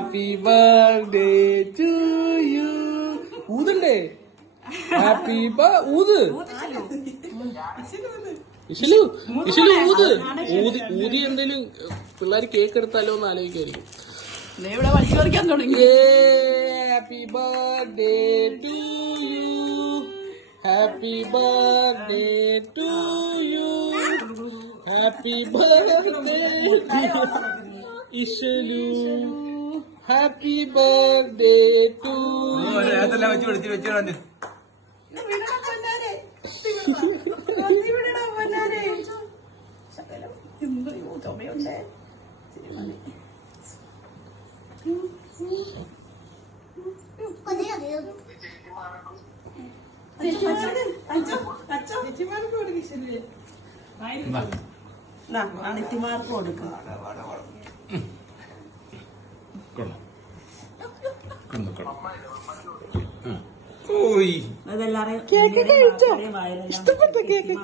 Happy birthday to you. ഊതണ്ടേ? Happy ഊത് ഇഷലു ഊത്. ഊതി എന്തേലും പിള്ളേര് കേക്ക് എടുത്താലോ എന്ന് ആലോചിക്കായിരിക്കും. ഇവിടെ വലിച്ചു പറിക്കാൻ തുടങ്ങി. Happy birthday to you. Happy birthday to you. Happy birthday ഇഷലു. ഹാപ്പി ബർത്ത്ഡേ ടു ചുമയുണ്ടേ. അണിത്തിമാർക്ക് കൊടുക്കും. അതെല്ലാരെയും ഇഷ്ടപ്പെട്ട കേക്ക്